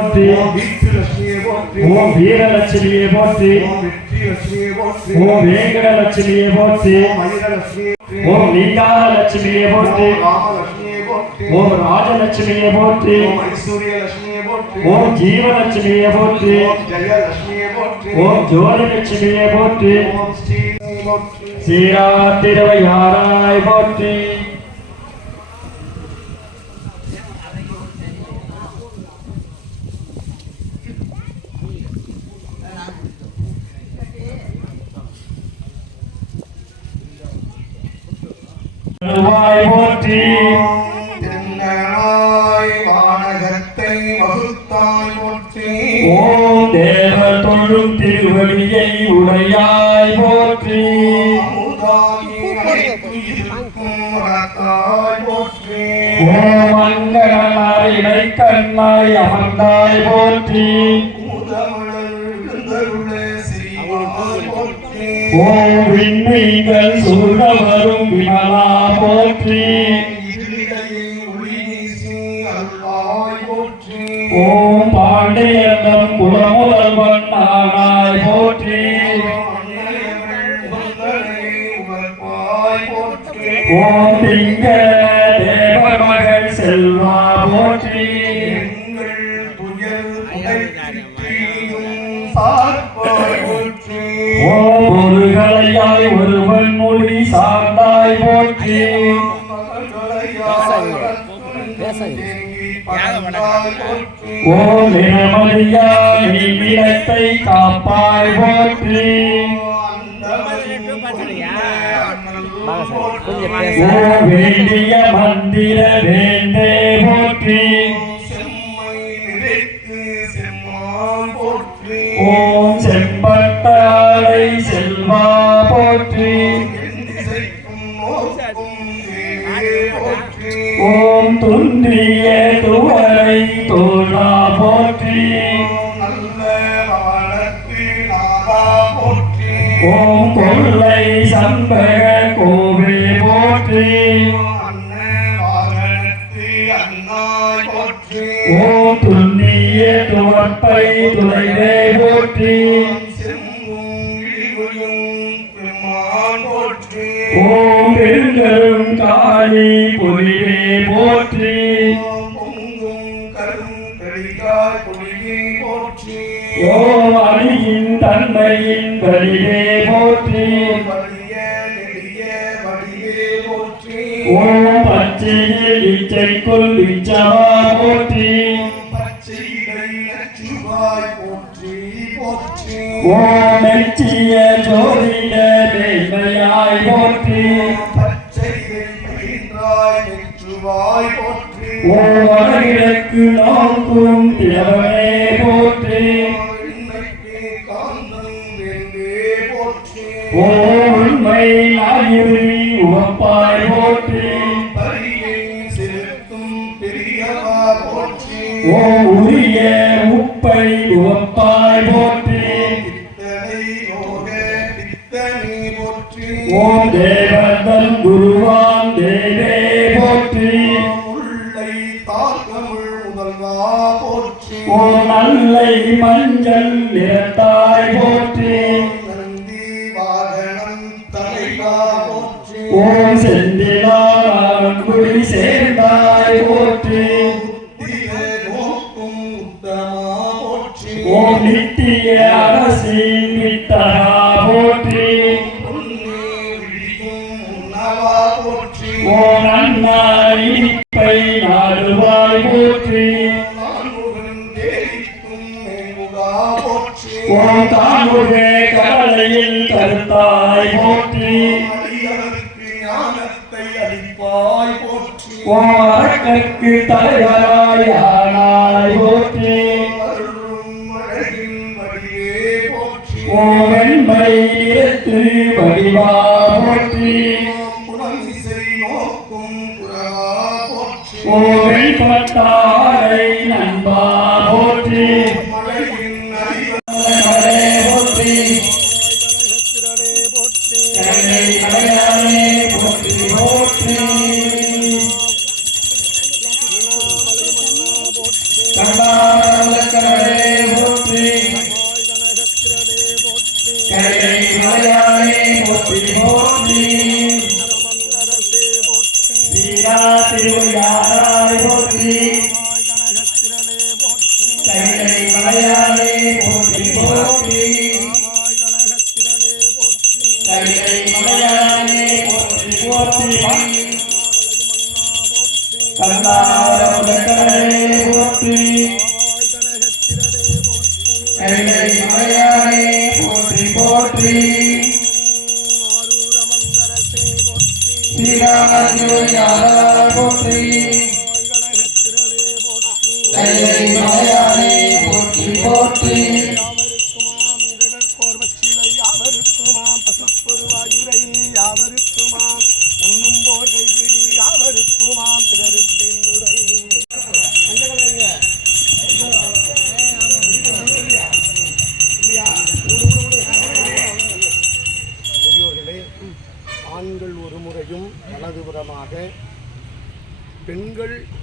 போற்றி. ஓம் வீரலட்சுமியே போற்றி. ஓம் வீரலட்சுமியே போற்றி. ஓம் வெற்றிலட்சுமியே போற்றி. ஓம் வேங்கடலட்சுமியே போற்றி. ஓம் மயிலலட்சுமியே போற்றி. ஓம் நீங்காலட்சுமியே போற்றி. ஓம் ராமலட்சுமியே போற்றி. ஓம் ராஜலட்சுமியே போற்றி. ஓம் ஐஸ்வர்யலட்சுமியே போற்றி. ஓம் ஜீவலட்சுமியே போற்றி. ஓம் ஜெயலட்சுமியே போற்றி. ஓம் ஜோதிலட்சுமியே போற்றி. ஓம் ஸ்ரீ போற்றி. ஸ்ரீராத்திரவையாராய் போற்றி. போற்றி. திருநாய் வானகத்தை வகுத்தாய் போற்றி. ஓம் தேவ தொழும் திருவடியை உடையாய் போற்றி. ஓம் அங்கனாய் இடைக்கண்ணாய் அமர்ந்தாய் போற்றி. ஓம் விண்மீன்கள் சூழ வரும் விமலா போற்றி. ஓம் பாண்டியந்தம் குலமுதல்வன் ஆனாய் போற்றி. ஓம் திங்க தேவமகள் செல்வா போற்றி. ஓம் ஒருகலையாய் ஒருவன் மொழி சார்ந்தாய் போற்றி. ஓம் நிறமறியாய் நீ நிலத்தை காப்பாய் போற்றி. ஓம் வேண்டிய மந்திர வேண்டே போற்றி. ஓம் செம்பட்டாளை செல்வா போற்றி. ஓம் துன்றிய துவரை தோழா போற்றி. ஓம் கொள்ளை சம்பக கோவே போற்றி. ஓம் துன்னிய துவப்பை துளைவே போற்றி. ஓம் பெருங்கரும் காளி பொலிவே போற்றி. ஓம் அணியின் தன்மையின் வலிவே போற்றி. ஓம் பச்சையில் இச்சைக்குள் இச்சமா போற்றி. ஓம் மெச்சிய ஜோதிட மேன்மையாய் போற்றி. ஓம் வடகிழக்கு நோக்கும் திலவமே போற்றி. ஓம் உண்மை நாயுரி உவப்பாய் போற்றி. ஓம் உரிய உப்பை உவப்பாய் போற்றி. ஓம் தேவதன் குருவான் தேவே போற்றி. ஓம் நல்லை மஞ்சள் நிறத்தாய் போற்றி. ஓம் செந்திலான் குடி சேர்ந்தாய் போற்றி. ஓம் நித்திய அரசின் வித்தகா போற்றி. ஓம் நன்னாய் இனிப்பை நாடுவாய் போற்றி. ஓம் தாமுகே கடலையில் கருத்தாய் போற்றி. ஓம் அரக்கற்கு தலைவராய் ஆனாய் போற்றி. ஓம் வெண்மை நிறத்து வடிவா போற்றி. ஓம் வெண்பட்டாரை நண்பா போற்றி. கண்டாரக்க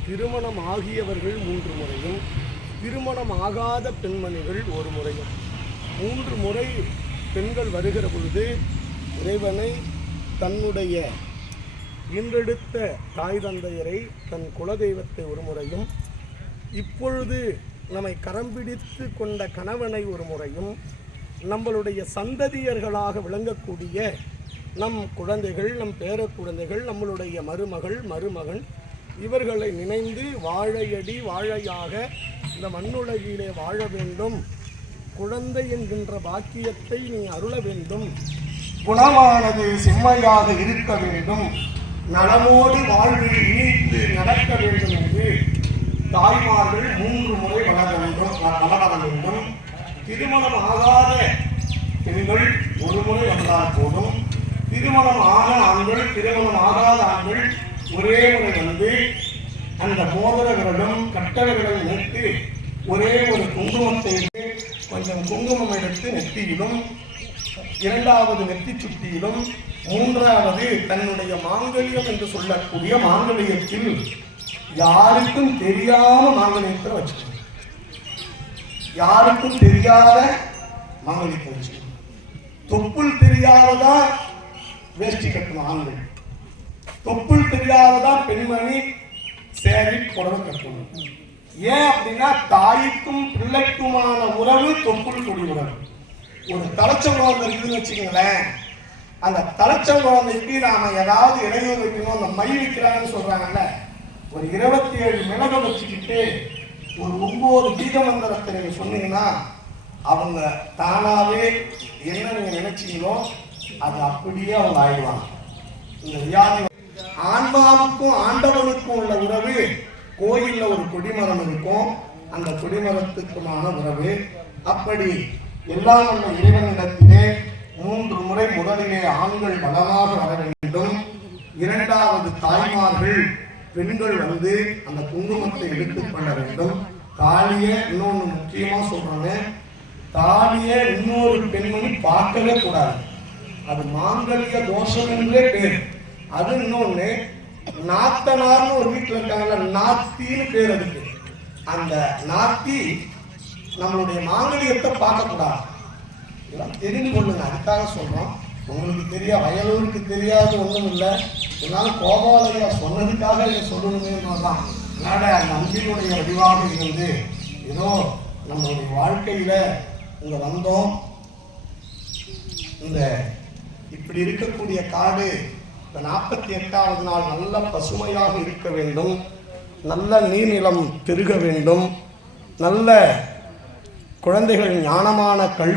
திருமணம் ஆகியவர்கள் 3 முறையும், திருமணம் ஆகாத பெண்மணிகள் 1 முறையும். 3 முறை பெண்கள் வருகிற பொழுது இறைவனை தன்னுடைய ஈன்றெடுத்த தாய் தந்தையரை, தன் குலதெய்வத்தை 1 முறையும், இப்பொழுது நம்மை கரம் பிடித்து கொண்ட கணவனை 1 முறையும், நம்மளுடைய சந்ததியர்களாக விளங்கக்கூடிய நம் குழந்தைகள், நம் பேர குழந்தைகள், நம்மளுடைய மருமகள், மருமகன் இவர்களை நினைந்து வாழையடி வாழையாக இந்த மண்ணுலகிலே வாழ வேண்டும், குழந்தை என்கின்ற பாக்கியத்தை நீ அருள வேண்டும், குணமானது செம்மையாக இருக்க வேண்டும், நலமோடு வாழ்வில் இணைத்து நடக்க வேண்டும் என்று தாய்மார்கள் 3 முறை வளர வேண்டும். திருமணம் ஆகாத பெண்கள் 1 முறை வந்தால் போதும். திருமணம் ஆன ஆண்கள், திருமணம் ஆகாத ஆண்கள் ஒரே முறை வந்து அந்த மோதிர விரலும் கட்ட விரலும் நிறுத்தி ஒரே ஒரு குங்குமத்தை கொஞ்சம் குங்குமம் எடுத்து நெத்தியிலும், 2வது நெத்தி சுட்டியிலும், 3வது தன்னுடைய மாங்கல்யம் என்று சொல்லக்கூடிய மாங்கல்யத்தில் யாருக்கும் தெரியாம மாங்கல்யத்தை வச்சுக்கணும். யாருக்கும் தெரியாத மாங்கல்யத்தை வச்சுக்கணும். தொப்புள் தெரியாததா வேஷ்டி கட்டணும் ஆண்கள், தொப்புள் தெரியாததா பெண்மணி சேரி புடவை கட்டணும். ஏன் அப்படின்னா தாய்க்கும் பிள்ளைக்குமான உறவு தொப்புள் கொடி உறவு. ஒரு தலைச்சம் குழந்தை இருக்குதுன்னு வச்சுக்கோங்களேன், அந்த தலைச்சம் குழந்தைக்கு நாம ஏதாவது இடையூறு வைக்கணும், அந்த மை வைக்கிறாங்கன்னு சொல்றாங்கல்ல, ஒரு 27 மிளகை வச்சுக்கிட்டு ஒரு 9 கீத மந்திரத்தை நீங்க சொன்னீங்கன்னா அவங்க தானாவே என்ன நீங்க நினைச்சீங்களோ அது அப்படியே அவங்க ஆயிடுவாங்க. இந்த வியாதி ஆன்மாவுக்கும் ஆண்டவனுக்கும் உள்ள உறவு, கோயில்ல ஒரு கொடிமரம் இருக்கும், அந்த கொடிமரத்துக்குமான உறவு. அப்படி எல்லாம் உள்ள இறைவனிடத்திலே 3 முறை முதலிலே ஆண்கள் பலமாக வர வேண்டும். 2வது தாய்மார்கள் பெண்கள் வந்து அந்த குங்குமத்தை எடுத்துக்கொள்ள வேண்டும். தாலியை இன்னொன்று முக்கியமா சொல்றாங்க, தாலியை இன்னொரு பெண்மணி பார்க்கவே கூடாது. அது மாங்கல்ய தோஷம் என்றே பேர். அது இன்னொன்னு, நாத்தனார்னு ஒரு வீட்டில் இருக்காங்கல்ல, நாத்தின்னு பேர் அதுக்கு. அந்த நாத்தி நம்மளுடைய மாங்கல்யத்தை பார்க்கக்கூடாது. இதெல்லாம் தெரிந்து கொள்ளுங்க, அதுக்காக சொல்றோம். உங்களுக்கு தெரியா, வயலூருக்கு தெரியாது ஒன்றும் இல்லை. இதனால கோபாலையா சொன்னதுக்காக இதை சொல்லணுமே தான். அதனால அந்த அன்பினுடைய வடிவாக இருந்து ஏதோ நம்மளுடைய வாழ்க்கையில இங்க வந்தோம். இந்த இப்படி இருக்கக்கூடிய காடு இந்த 48வது நாள் நல்ல பசுமையாக இருக்க வேண்டும், நல்ல நீர்நிலம் பெருக வேண்டும், நல்ல குழந்தைகள் ஞானமான கல்வி